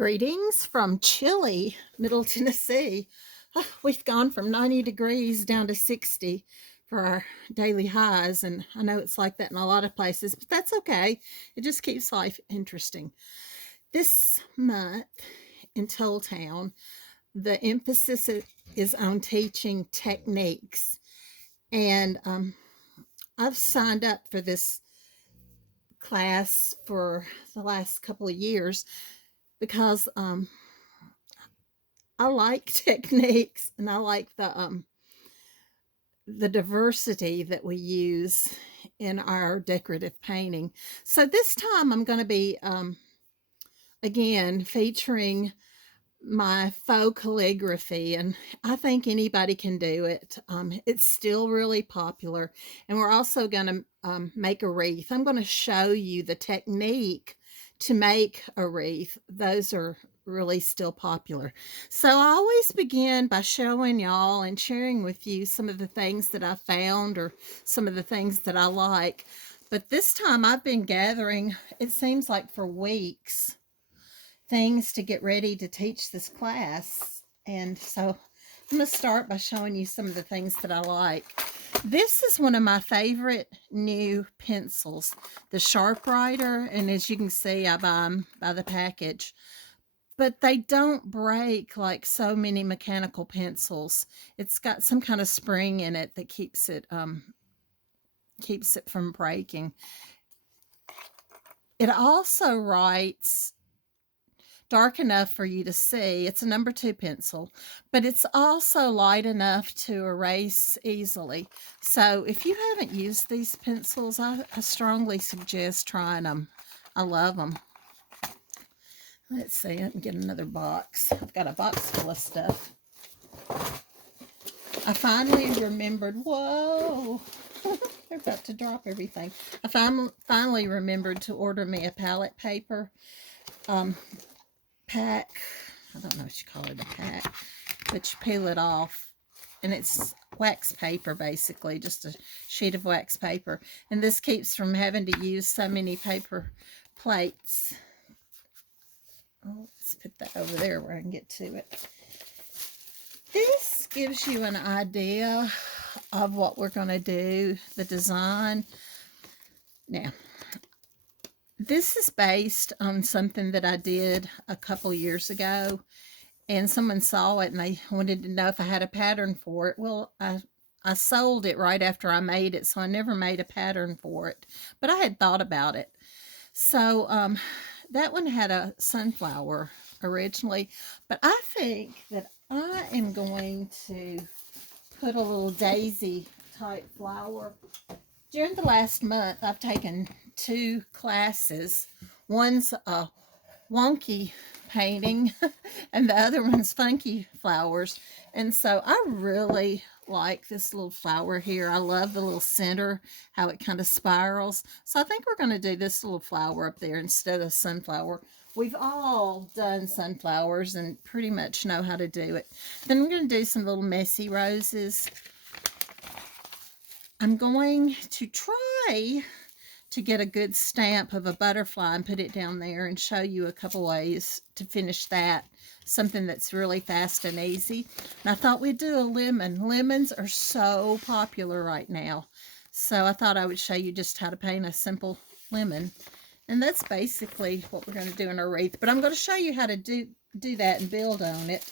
Greetings from chilly Middle Tennessee. We've gone from 90 degrees down to 60 for our daily highs, and I know it's like that in a lot of places, but that's okay. It just keeps life interesting. This month in Toletown, the emphasis is on teaching techniques, and I've signed up for this class for the last couple of years because I like techniques and I like the diversity that we use in our decorative painting. So this time I'm going to be again featuring my faux calligraphy, and I think anybody can do it. It's still really popular, and we're also going to make a wreath. I'm going to show you the technique to make a wreath. Those are really still popular. So I always begin by showing y'all and sharing with you some of the things that I found or some of the things that I like. But this time I've been gathering, it seems like for weeks, things to get ready to teach this class. And so I'm going to start by showing you some of the things that I like. This is one of my favorite new pencils, the Sharp Writer, and as you can see, I buy them by the package. But they don't break like so many mechanical pencils. It's got some kind of spring in it that keeps it from breaking. It also writes dark enough for you to see. It's a number 2 pencil, but it's also light enough to erase easily. So if you haven't used these pencils, I strongly suggest trying them. I love them. Let's see, I can get another box. I've got a box full of stuff. I finally remembered, whoa, they're about to drop everything. I finally remembered to order me a palette paper pack. I don't know what you call it, a pack, but you peel it off, and it's wax paper, basically, just a sheet of wax paper. And this keeps from having to use so many paper plates. Oh, let's put that over there where I can get to it. This gives you an idea of what we're going to do, the design. Now, this is based on something that I did a couple years ago, and someone saw it and they wanted to know if I had a pattern for it. Well, I sold it right after I made it, so I never made a pattern for it, but I had thought about it. So that one had a sunflower originally, but I think that I am going to put a little daisy type flower. During the last month, I've taken 2 classes. One's a wonky painting and the other one's funky flowers. And so I really like this little flower here. I love the little center, how it kind of spirals. So I think we're going to do this little flower up there instead of sunflower. We've all done sunflowers and pretty much know how to do it. Then I'm going to do some little messy roses. I'm going to try to get a good stamp of a butterfly and put it down there and show you a couple ways to finish that. Something that's really fast and easy. And I thought we'd do a lemon. Lemons are so popular right now. So I thought I would show you just how to paint a simple lemon. And that's basically what we're going to do in our wreath. But I'm going to show you how to do that and build on it.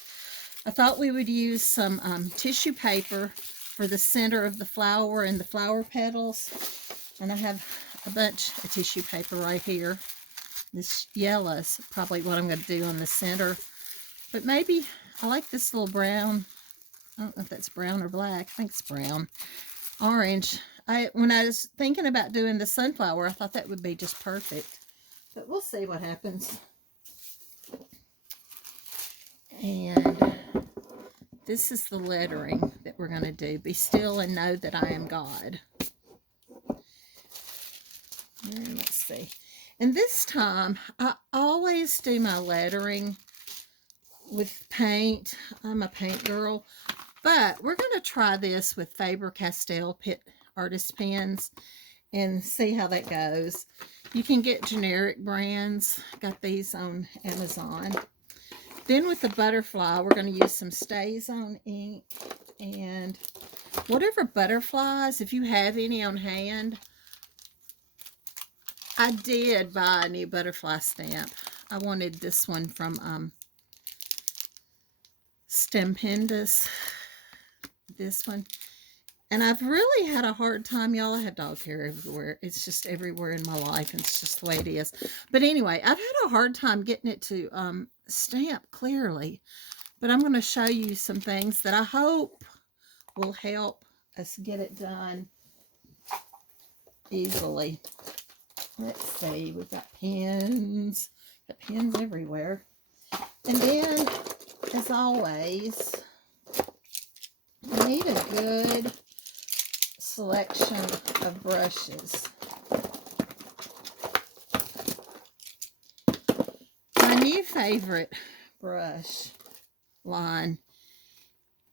I thought we would use some tissue paper for the center of the flower and the flower petals. And I have a bunch of tissue paper right here. This yellow is probably what I'm going to do on the center. But maybe I like this little brown. I don't know if that's brown or black. I think it's brown. Orange. When I was thinking about doing the sunflower, I thought that would be just perfect. But we'll see what happens. And this is the lettering that we're going to do. Be still and know that I am God. And let's see. And this time, I always do my lettering with paint. I'm a paint girl. But we're going to try this with Faber-Castell artist pens and see how that goes. You can get generic brands. Got these on Amazon. Then with the butterfly, we're going to use some Stays On ink. And whatever butterflies, if you have any on hand, I did buy a new butterfly stamp. I wanted this one from Stempendous. This one. And I've really had a hard time, y'all. I have dog hair everywhere. It's just everywhere in my life, and it's just the way it is. But anyway, I've had a hard time getting it to stamp clearly. But I'm going to show you some things that I hope will help us get it done easily. Let's see. We've got pens. Got pens everywhere. And then, as always, we need a good selection of brushes. My new favorite brush line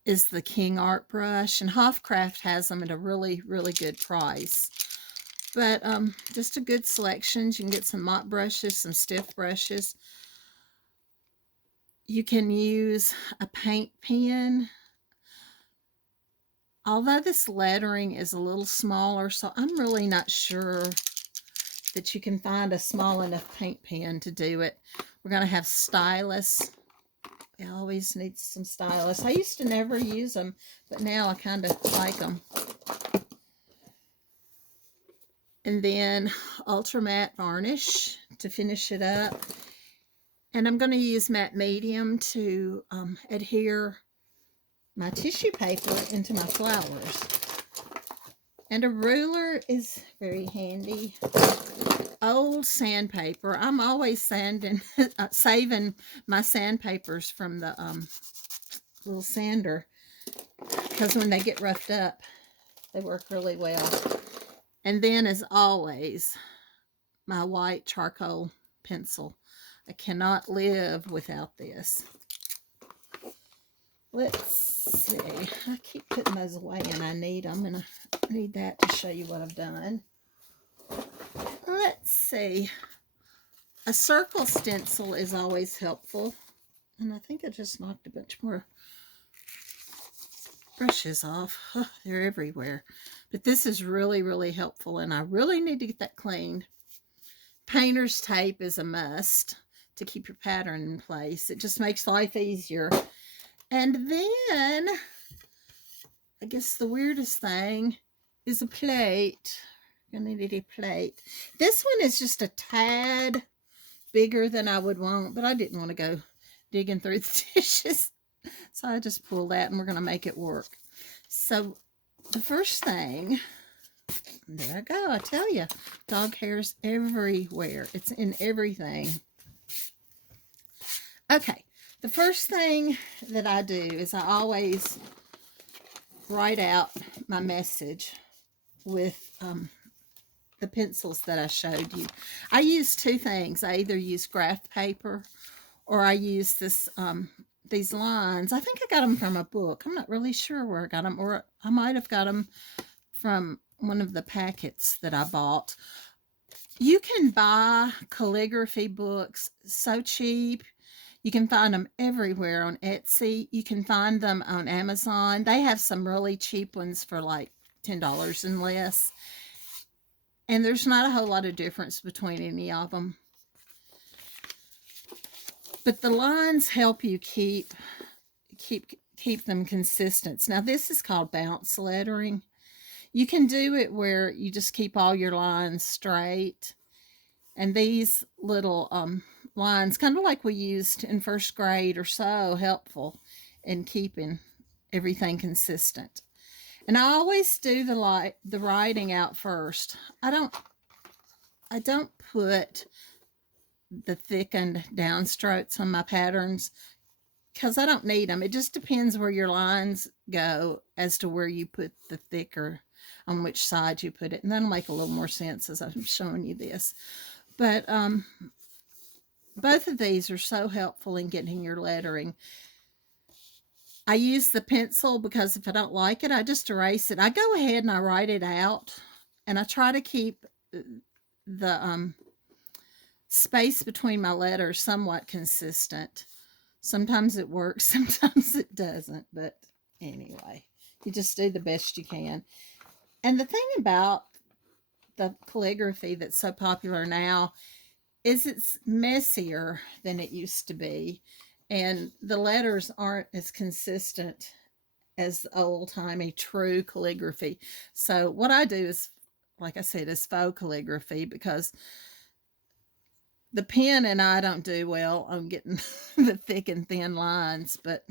is the King Art brush, and Hofcraft has them at a really, really good price. But just a good selection. You can get some mop brushes, some stiff brushes. You can use a paint pen. Although this lettering is a little smaller, so I'm really not sure that you can find a small enough paint pen to do it. We're going to have stylus. I always need some stylus. I used to never use them, but now I kind of like them. And then ultra matte varnish to finish it up. And I'm going to use matte medium to adhere my tissue paper into my flowers. And a ruler is very handy. Old sandpaper. I'm always saving my sandpapers from the little sander, because when they get roughed up, they work really well. And then, as always, my white charcoal pencil. I cannot live without this. Let's see. I keep putting those away, and I need them, and I need that to show you what I've done. Let's see. A circle stencil is always helpful. And I think I just knocked a bunch more brushes off. Oh, they're everywhere. But this is really, really helpful, and I really need to get that cleaned. Painter's tape is a must to keep your pattern in place. It just makes life easier. And then, I guess the weirdest thing is a plate. I needed a plate. This one is just a tad bigger than I would want, but I didn't want to go digging through the dishes. So I just pulled that, and we're going to make it work. So the first thing, there I go. I tell you, dog hair's everywhere. It's in everything. Okay. The first thing that I do is I always write out my message with the pencils that I showed you. I use two things. I either use graph paper, or I use this these lines. I think I got them from a book. I'm not really sure where I got them, or I might have got them from one of the packets that I bought. You can buy calligraphy books so cheap. You can find them everywhere on Etsy. You can find them on Amazon. They have some really cheap ones for like $10 and less. And there's not a whole lot of difference between any of them. But the lines help you keep them consistent. Now this is called bounce lettering. You can do it where you just keep all your lines straight. And these little lines, kind of like we used in first grade, are so helpful in keeping everything consistent. And I always do the writing out first. I don't put the thickened downstrokes on my patterns, because I don't need them. It just depends where your lines go as to where you put the thicker, on which side you put it. And that'll make a little more sense as I'm showing you this. But both of these are so helpful in getting your lettering. I use the pencil because if I don't like it, I just erase it. I go ahead and I write it out, and I try to keep the space between my letters somewhat consistent. Sometimes it works, sometimes it doesn't, but anyway, you just do the best you can. And the thing about the calligraphy that's so popular now is it's messier than it used to be, and the letters aren't as consistent as old-timey true calligraphy. So what I do is, like I said, is faux calligraphy, because the pen and I don't do well on getting the thick and thin lines, but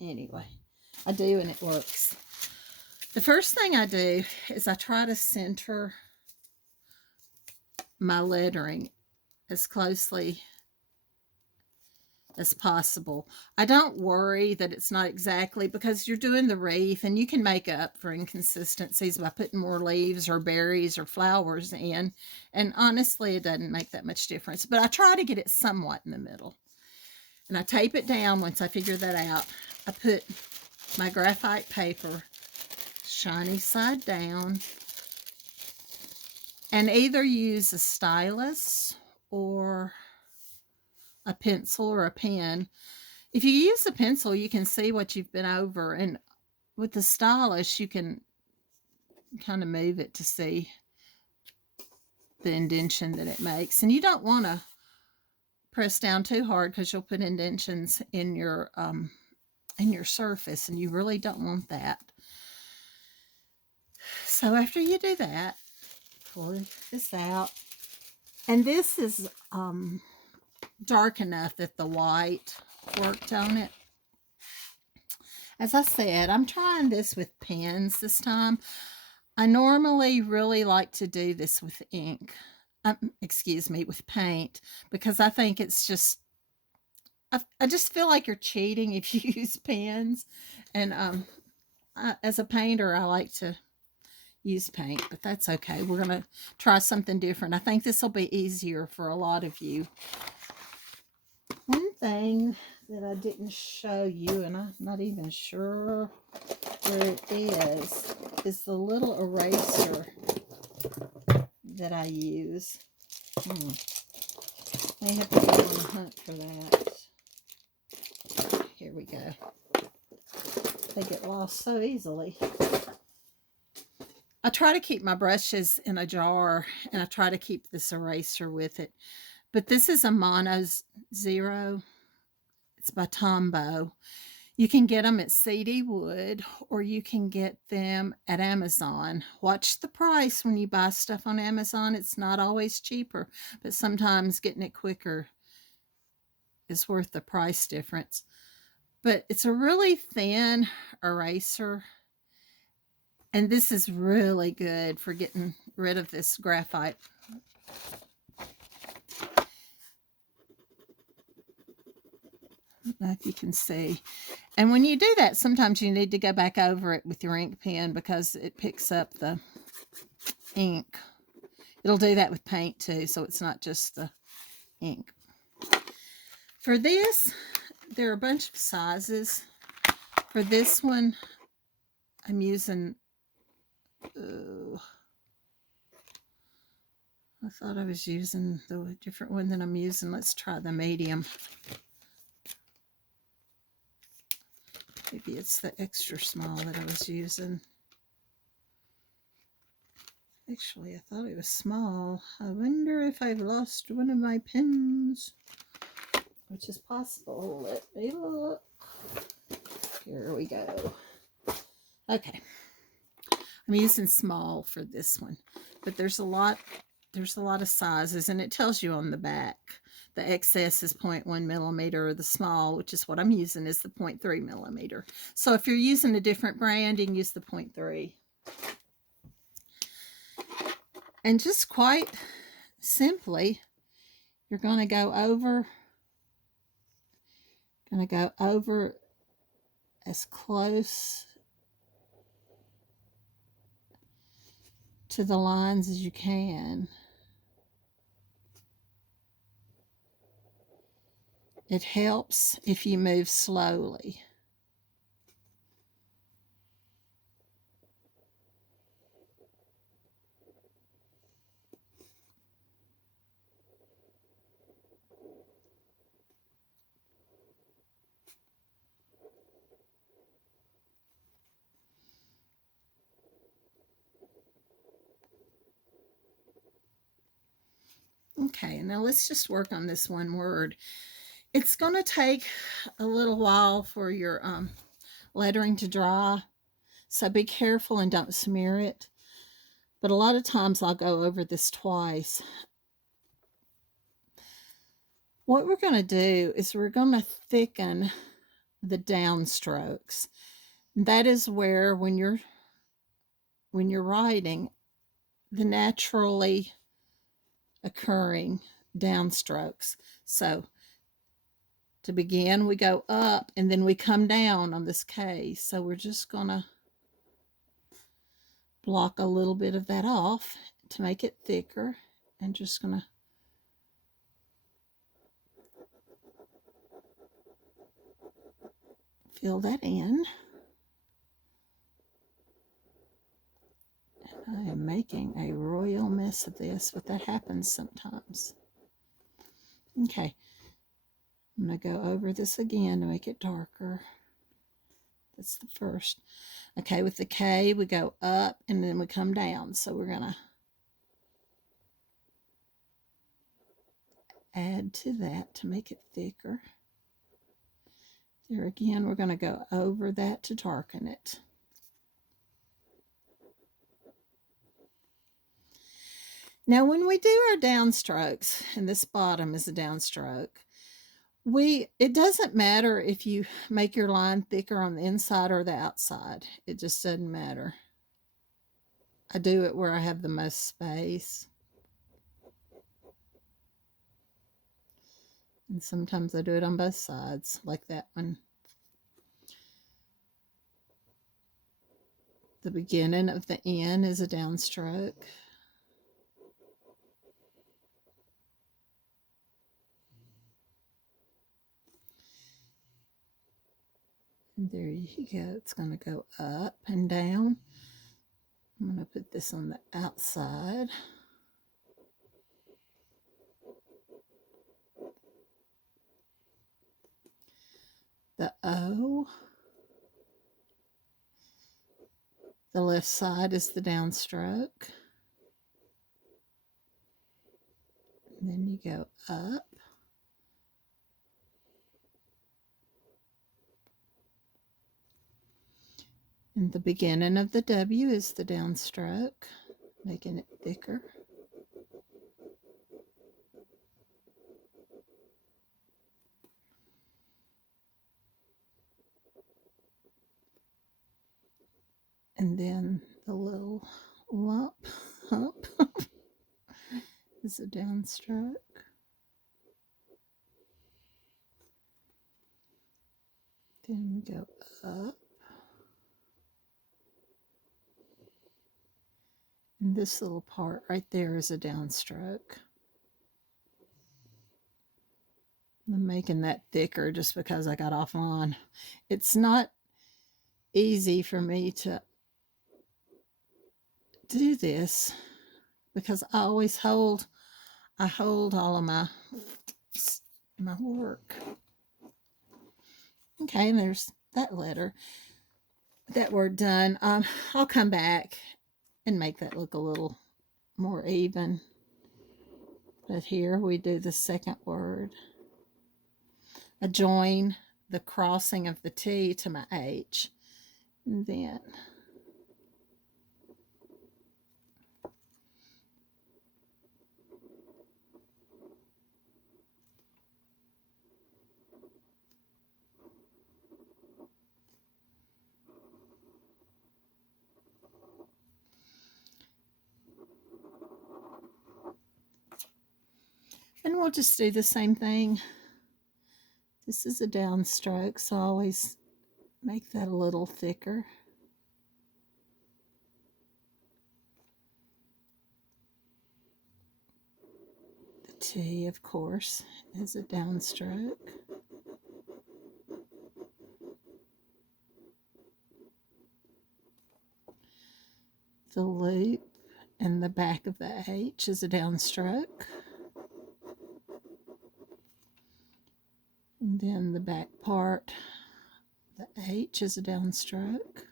anyway, I do, and it works. The first thing I do is I try to center my lettering as closely as possible. I don't worry that it's not exactly, because you're doing the wreath and you can make up for inconsistencies by putting more leaves or berries or flowers in. And honestly, it doesn't make that much difference. But I try to get it somewhat in the middle. And I tape it down once I figure that out. I put my graphite paper shiny side down and either use a stylus or a pencil or a pen. If you use a pencil, you can see what you've been over, and with the stylus, you can kind of move it to see the indentation that it makes. And you don't want to press down too hard, because you'll put indentations in your surface, and you really don't want that. So after you do that, pour this out, and this is dark enough that the white worked on it. As I said, I'm trying this with pens this time. I normally really like to do this with ink. With paint, because I think it's just, I just feel like you're cheating if you use pens. And as a painter, I like to use paint, but that's okay. We're going to try something different. I think this will be easier for a lot of you. One thing that I didn't show you, and I'm not even sure where it is the little eraser that I use. I have to go on a hunt for that. Here we go. They get lost so easily. I try to keep my brushes in a jar, and I try to keep this eraser with it. But this is a Mono Zero. It's by Tombow. You can get them at CD Wood, or you can get them at Amazon. Watch the price when you buy stuff on Amazon. It's not always cheaper, but sometimes getting it quicker is worth the price difference. But it's a really thin eraser, and this is really good for getting rid of this graphite. I don't know if you can see. And when you do that, sometimes you need to go back over it with your ink pen, because it picks up the ink. It'll do that with paint too, so it's not just the ink. For this, there are a bunch of sizes. For this one, I'm using, I thought I was using the different one that I'm using. Let's try the medium. Maybe it's the extra small that I was using. Actually, I thought it was small. I wonder if I've lost one of my pens, which is possible. Let me look. Here we go. Okay. I'm using small for this one, but there's a lot of sizes, and it tells you on the back. The excess is 0.1 millimeter, or the small, which is what I'm using, is the 0.3 millimeter. So if you're using a different brand, you can use the 0.3. And just quite simply, you're going to go over as close to the lines as you can. It helps if you move slowly. Okay, now let's just work on this one word. It's going to take a little while for your lettering to dry, so be careful and don't smear it. But a lot of times I'll go over this twice. What we're going to do is we're going to thicken the downstrokes. That is where when you're writing, the naturally occurring downstrokes. So to begin, we go up and then we come down on this K. So we're just going to block a little bit of that off to make it thicker, and just going to fill that in. And I am making a royal mess of this, but that happens sometimes. Okay, I'm going to go over this again to make it darker. That's the first. Okay, with the K, we go up and then we come down. So we're going to add to that to make it thicker. There again, we're going to go over that to darken it. Now, when we do our downstrokes, and this bottom is a downstroke, it doesn't matter if you make your line thicker on the inside or the outside. It just doesn't matter. I do it where I have the most space. And sometimes I do it on both sides, like that one. The beginning of the N is a downstroke. And there you go. It's going to go up and down. I'm going to put this on the outside. The O. The left side is the downstroke. And then you go up. And the beginning of the W is the downstroke, making it thicker. And then the little lump hump is a downstroke. Then we go up. And this little part right there is a downstroke. I'm making that thicker just because I got offline. It's not easy for me to do this because I always hold all of my work. Okay, and there's that letter, that word done. I'll come back and make that look a little more even. But here we do the second word. I join the crossing of the T to my H. And then we'll just do the same thing. This is a downstroke, so I always make that a little thicker. The T, of course, is a downstroke. The loop and the back of the H is a downstroke. And then the back part, the H is a downstroke.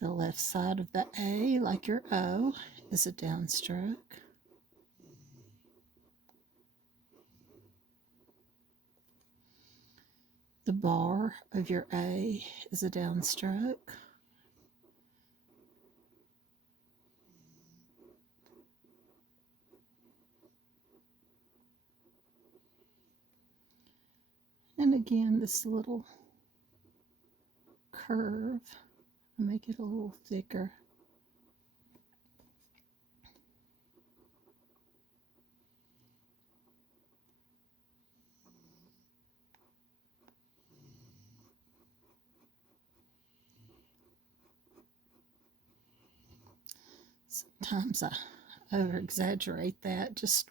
The left side of the A, like your O, is a downstroke. The bar of your A is a downstroke. And again, this little curve, I'll make it a little thicker. Sometimes I over-exaggerate that just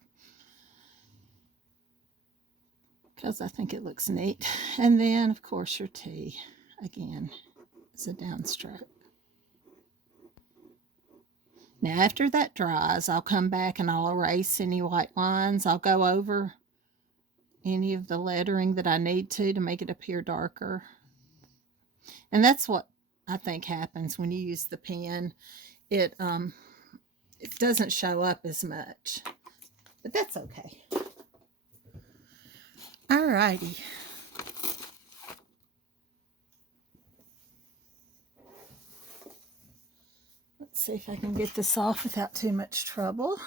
because I think it looks neat. And then, of course, your T, again, is a downstroke. Now, after that dries, I'll come back and I'll erase any white lines. I'll go over any of the lettering that I need to make it appear darker. And that's what I think happens when you use the pen. It doesn't show up as much, but that's okay. Alrighty. Let's see if I can get this off without too much trouble.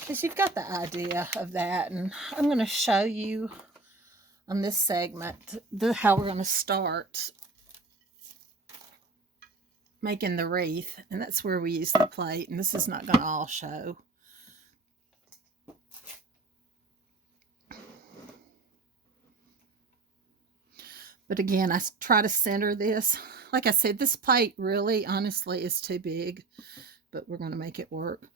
Because you've got the idea of that, and I'm going to show you on this segment how we're going to start making the wreath, and that's where we use the plate, and this is not going to all show. But again, I try to center this. Like I said, this plate really, honestly, is too big, but we're going to make it work.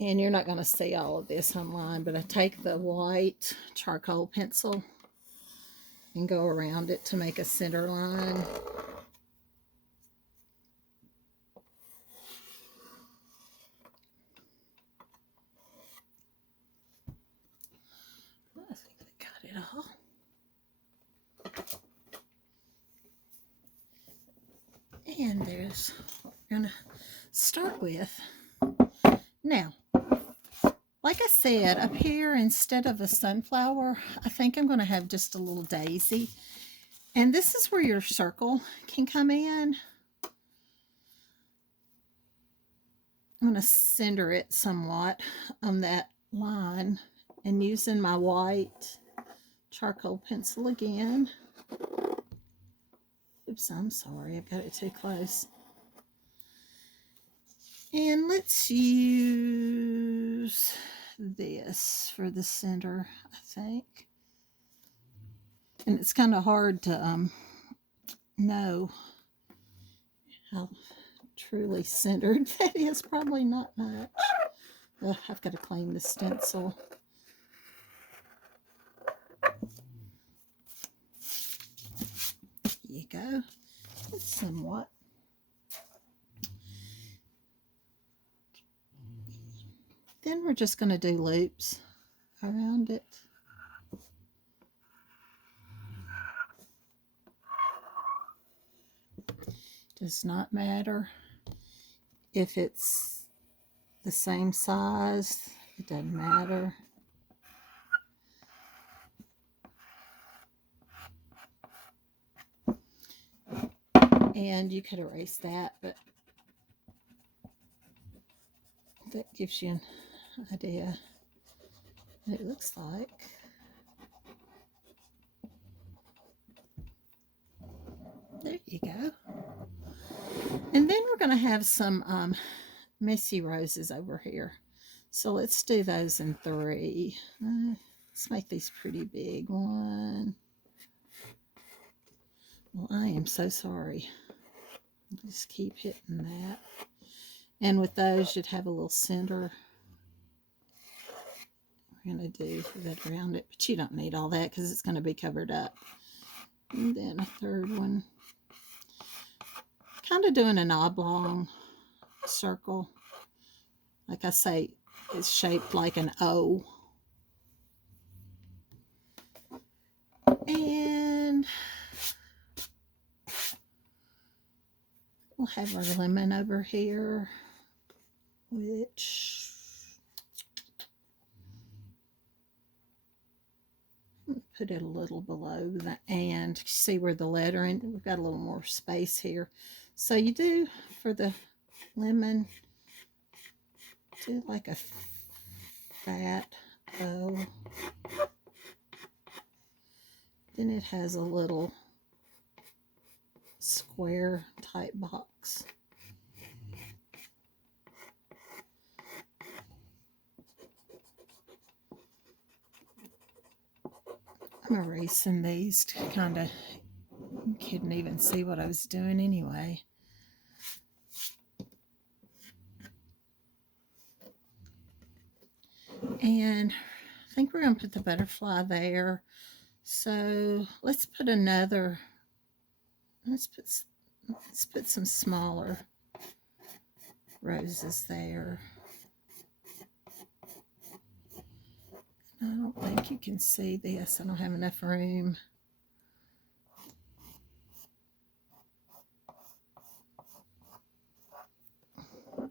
And you're not going to see all of this online, but I take the white charcoal pencil and go around it to make a center line. I think I got it all. And there's what we're going to start with. Now, like I said, up here, instead of a sunflower, I think I'm going to have just a little daisy. And this is where your circle can come in. I'm going to center it somewhat on that line and using my white charcoal pencil again. Oops, I'm sorry, I've got it too close. And let's use this for the center, I think. And it's kind of hard to know how truly centered that is. Probably not much. I've got to clean the stencil. There you go. It's somewhat. Then we're just going to do loops around it. Does not matter if it's the same size. It doesn't matter. And you could erase that, but that gives you an idea what it looks like. There you go. And then we're going to have some messy roses over here. So let's do those in 3. Let's make these pretty big. 1. Well, I am so sorry. Just keep hitting that. And with those, you'd have a little center. We're going to do that around it, but you don't need all that because it's going to be covered up. And then a 3rd one. Kind of doing an oblong circle. Like I say, it's shaped like an O. And We'll have our lemon over here, which put it a little below the and. See where the lettering, we've got a little more space here. So you do, for the lemon, do like a fat O. Then it has a little square type box. I'm erasing these to kind of, you couldn't even see what I was doing anyway. And I think we're going to put the butterfly there. So let's put another, let's put some smaller roses there. I don't think you can see this. I don't have enough room. I don't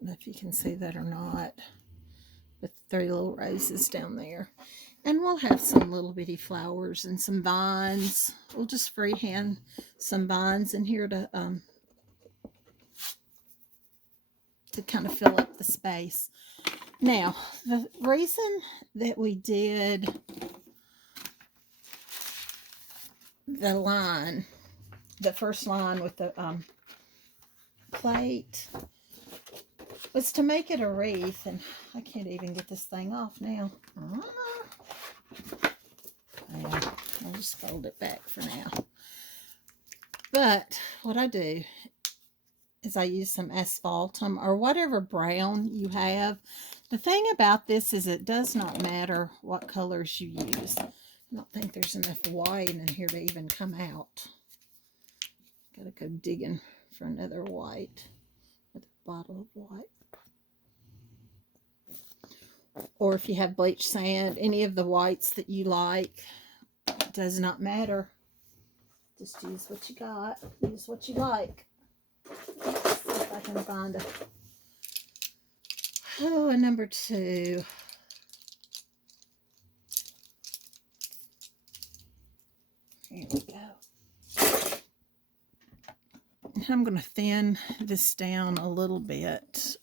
know if you can see that or not. With 3 little roses down there. And we'll have some little bitty flowers and some vines. We'll just freehand some vines in here to kind of fill up the space. Now, the reason that we did the line, the first line with the plate, was to make it a wreath. And I can't even get this thing off now. Yeah, I'll just fold it back for now. But what I do is I use some asphaltum or whatever brown you have. The thing about this is it does not matter what colors you use. I don't think there's enough white in here to even come out. Gotta go digging for another white with a bottle of white. Or if you have bleach sand, any of the whites that you like, it does not matter. Just use what you got. Use what you like. Let's see if I can find a number 2. Here we go. And I'm going to thin this down a little bit.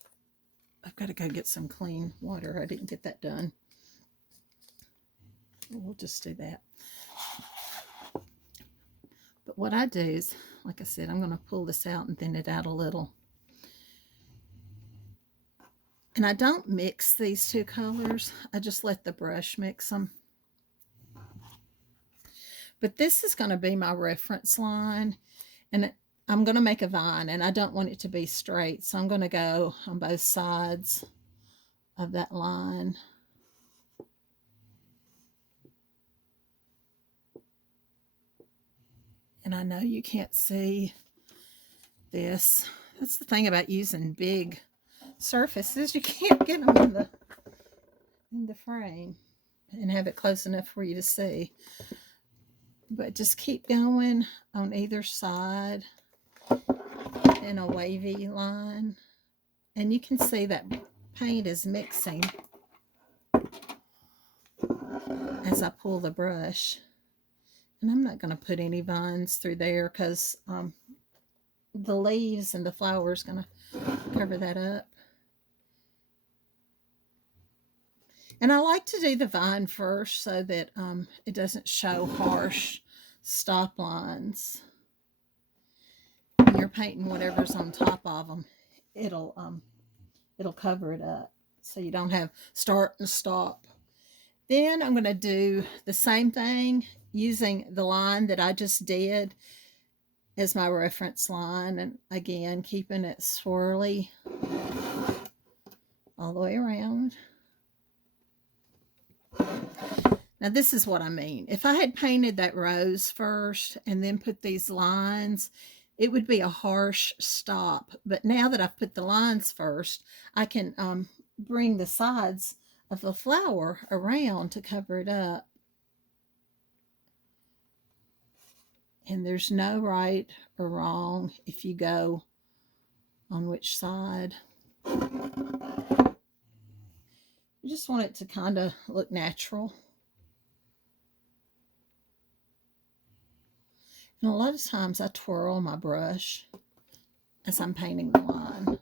I've got to go get some clean water. I didn't get that done. We'll just do that. But what I do is, like I said, I'm going to pull this out and thin it out a little. And I don't mix these 2 colors. I just let the brush mix them. But this is going to be my reference line. And I'm going to make a vine. And I don't want it to be straight. So I'm going to go on both sides of that line. And I know you can't see this. That's the thing about using big surfaces. You can't get them in the frame and have it close enough for you to see. But just keep going on either side in a wavy line. And you can see that paint is mixing as I pull the brush. And I'm not going to put any vines through there because the leaves and the flowers going to cover that up. And I like to do the vine first so that it doesn't show harsh stop lines. When you're painting whatever's on top of them, it'll cover it up so you don't have start and stop. Then I'm going to do the same thing using the line that I just did as my reference line. And again, keeping it swirly all the way around. Now this is what I mean. If I had painted that rose first and then put these lines, it would be a harsh stop. But now that I've put the lines first, I can bring the sides of the flower around to cover it up. And there's no right or wrong if you go on which side. You just want it to kind of look natural. And a lot of times I twirl my brush as I'm painting the line.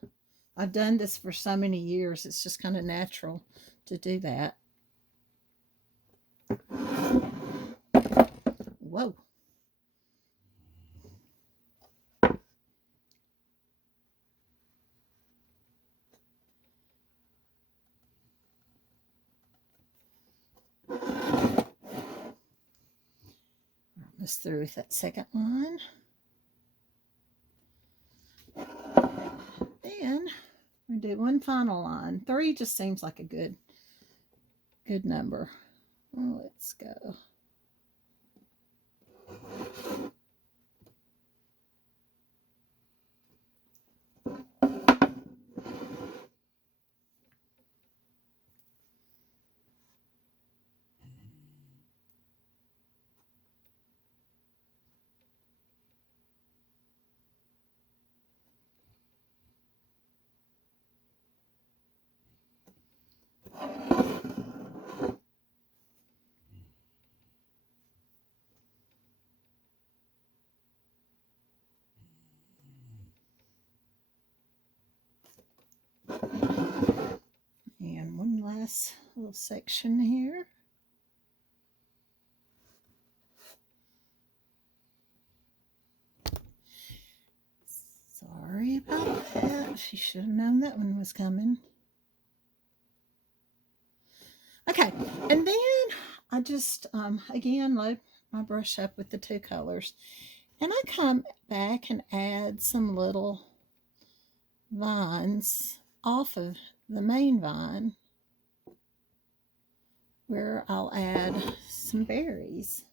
I've done this for so many years, it's just kind of natural to do that. Whoa. Almost through with that second line. Then we do one final line. 3 just seems like a good number. Well, let's go. And one last little section here. Sorry about that. She should have known that one was coming. Okay, and then I just, again, load my brush up with the 2 colors. And I come back and add some little vines off of the main vine where I'll add some berries.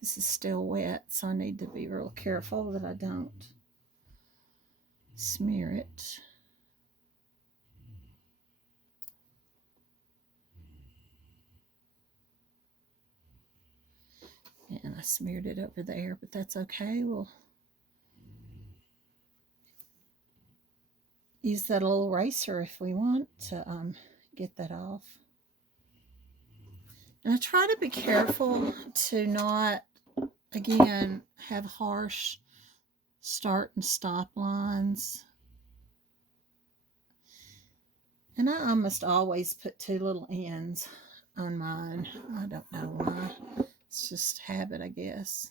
This is still wet, so I need to be real careful that I don't smear it. And I smeared it over there, but that's okay. We'll use that little eraser if we want to get that off. And I try to be careful to not, again, have harsh start and stop lines. And I almost always put 2 little ends on mine. I don't know why. It's just habit, I guess.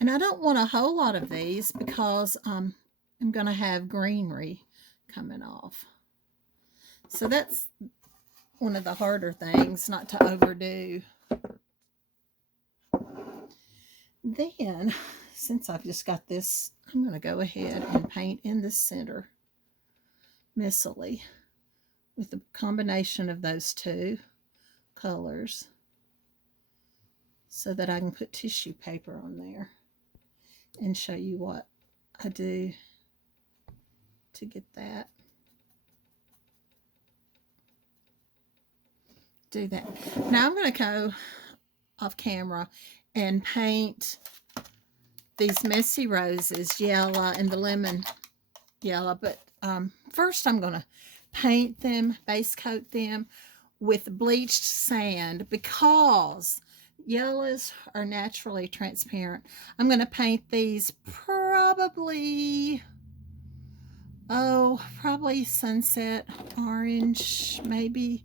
And I don't want a whole lot of these because I'm going to have greenery coming off. So that's one of the harder things, not to overdo. Then, since I've just got this, I'm going to go ahead and paint in the center mistily with the combination of those 2 colors so that I can put tissue paper on there and show you what I do to get that. Do that. Now I'm going to go off camera and paint these messy roses yellow and the lemon yellow, but first I'm going to paint them, base coat them with bleached sand because yellows are naturally transparent. I'm going to paint these probably sunset orange, maybe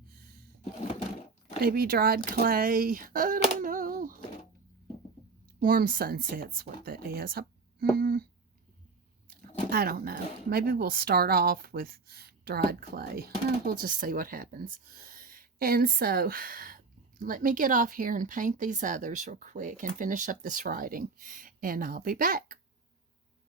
dried clay. I don't know. Warm sunset's what that is. I don't know. Maybe we'll start off with dried clay. We'll just see what happens. And so let me get off here and paint these others real quick and finish up this writing. And I'll be back.